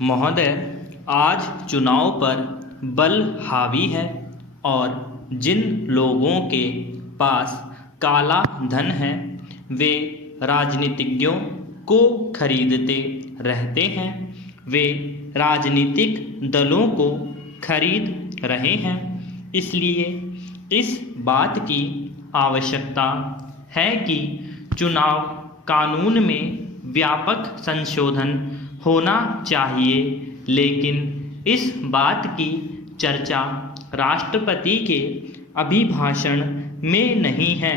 महोदय, आज चुनाव पर बल हावी है और जिन लोगों के पास काला धन है वे राजनीतिज्ञों को खरीदते रहते हैं। वे राजनीतिक दलों को खरीद रहे हैं। इसलिए इस बात की आवश्यकता है कि चुनाव कानून में व्यापक संशोधन होना चाहिए, लेकिन इस बात की चर्चा राष्ट्रपति के अभिभाषण में नहीं है।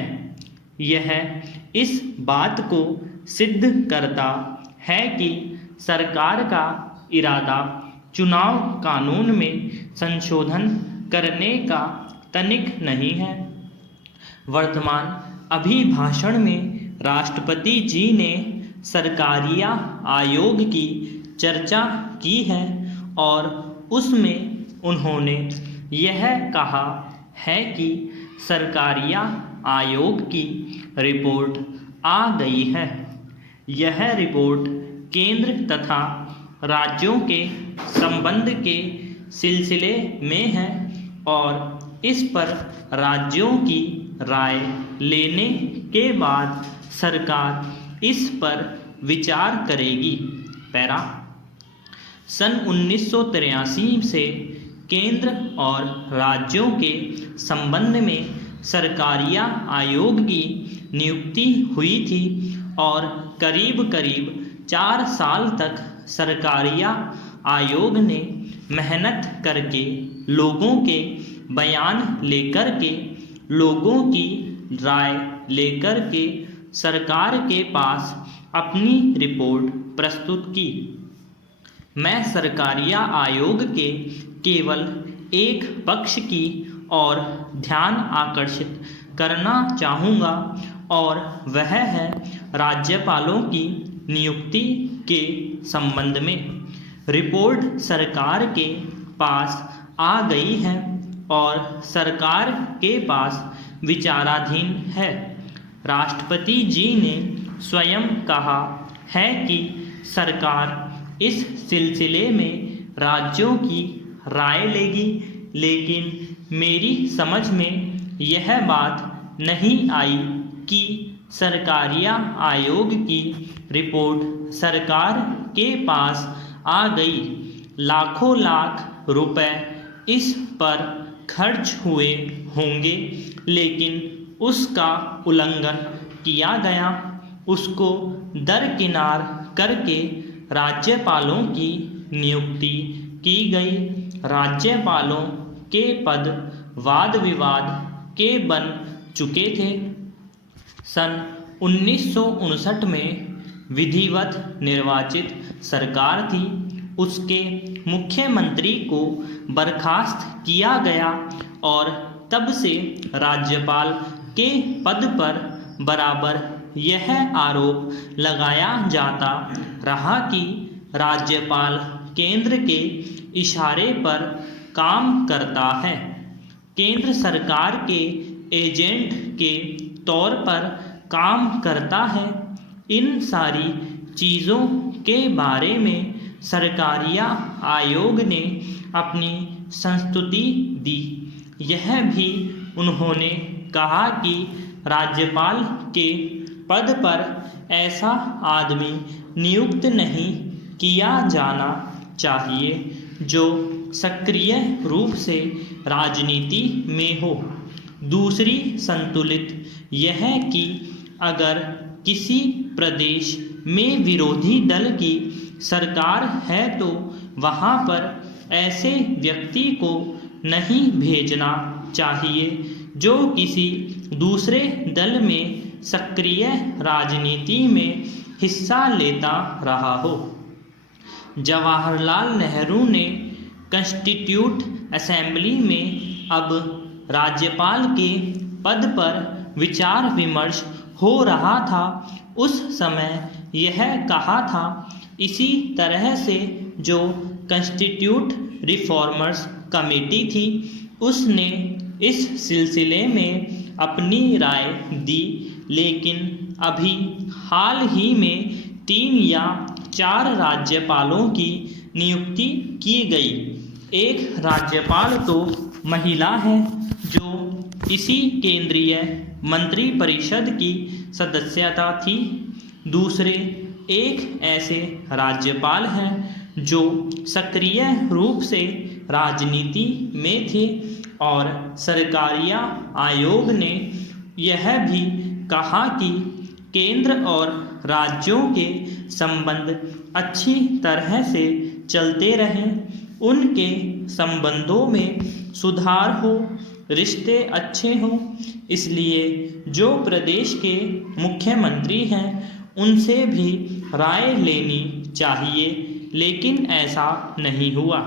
यह इस बात को सिद्ध करता है कि सरकार का इरादा चुनाव कानून में संशोधन करने का तनिक नहीं है। वर्तमान अभिभाषण में राष्ट्रपति जी ने सरकारिया आयोग की चर्चा की है और उसमें उन्होंने यह कहा है कि सरकारिया आयोग की रिपोर्ट आ गई है। यह रिपोर्ट केंद्र तथा राज्यों के संबंध के सिलसिले में है और इस पर राज्यों की राय लेने के बाद सरकार इस पर विचार करेगी। पैरा सन 1983 से केंद्र और राज्यों के संबंध में सरकारिया आयोग की नियुक्ति हुई थी और करीब करीब 4 साल तक सरकारिया आयोग ने मेहनत करके लोगों के बयान लेकर के, लोगों की राय लेकर के सरकार के पास अपनी रिपोर्ट प्रस्तुत की। मैं सरकारिया आयोग के केवल एक पक्ष की ओर ध्यान आकर्षित करना चाहूँगा और वह है राज्यपालों की नियुक्ति के संबंध में। रिपोर्ट सरकार के पास आ गई है और सरकार के पास विचाराधीन है। राष्ट्रपति जी ने स्वयं कहा है कि सरकार इस सिलसिले में राज्यों की राय लेगी, लेकिन मेरी समझ में यह बात नहीं आई कि सरकारिया आयोग की रिपोर्ट सरकार के पास आ गई। लाखों लाख रुपए इस पर खर्च हुए होंगे, लेकिन उसका उल्लंघन किया गया। उसको दरकिनार करके राज्यपालों की नियुक्ति की गई। राज्यपालों के पद वाद विवाद के बन चुके थे। सन 1959 में विधिवत निर्वाचित सरकार थी। उसके मुख्यमंत्री को बर्खास्त किया गया और तब से राज्यपाल के पद पर बराबर यह आरोप लगाया जाता रहा कि राज्यपाल केंद्र के इशारे पर काम करता है, केंद्र सरकार के एजेंट के तौर पर काम करता है। इन सारी चीज़ों के बारे में सरकारिया आयोग ने अपनी संस्तुति दी। यह भी उन्होंने कहा कि राज्यपाल के पद पर ऐसा आदमी नियुक्त नहीं किया जाना चाहिए जो सक्रिय रूप से राजनीति में हो। दूसरी संतुलित यह कि अगर किसी प्रदेश में विरोधी दल की सरकार है तो वहाँ पर ऐसे व्यक्ति को नहीं भेजना चाहिए जो किसी दूसरे दल में सक्रिय राजनीति में हिस्सा लेता रहा हो। जवाहरलाल नेहरू ने कॉन्स्टिट्यूट असेंबली में अब राज्यपाल के पद पर विचार विमर्श हो रहा था। उस समय यह कहा था। इसी तरह से जो कॉन्स्टिट्यूट रिफॉर्मर्स कमेटी थी उसने इस सिलसिले में अपनी राय दी, लेकिन अभी हाल ही में 3 या 4 राज्यपालों की नियुक्ति की गई। एक राज्यपाल तो महिला है जो इसी केंद्रीय मंत्रिपरिषद की सदस्यता थी। दूसरे एक ऐसे राज्यपाल हैं जो सक्रिय रूप से राजनीति में थे और सरकारिया आयोग ने यह भी कहा कि केंद्र और राज्यों के संबंध अच्छी तरह से चलते रहें, उनके संबंधों में सुधार हो, रिश्ते अच्छे हों। इसलिए जो प्रदेश के मुख्यमंत्री हैं उनसे भी राय लेनी चाहिए, लेकिन ऐसा नहीं हुआ।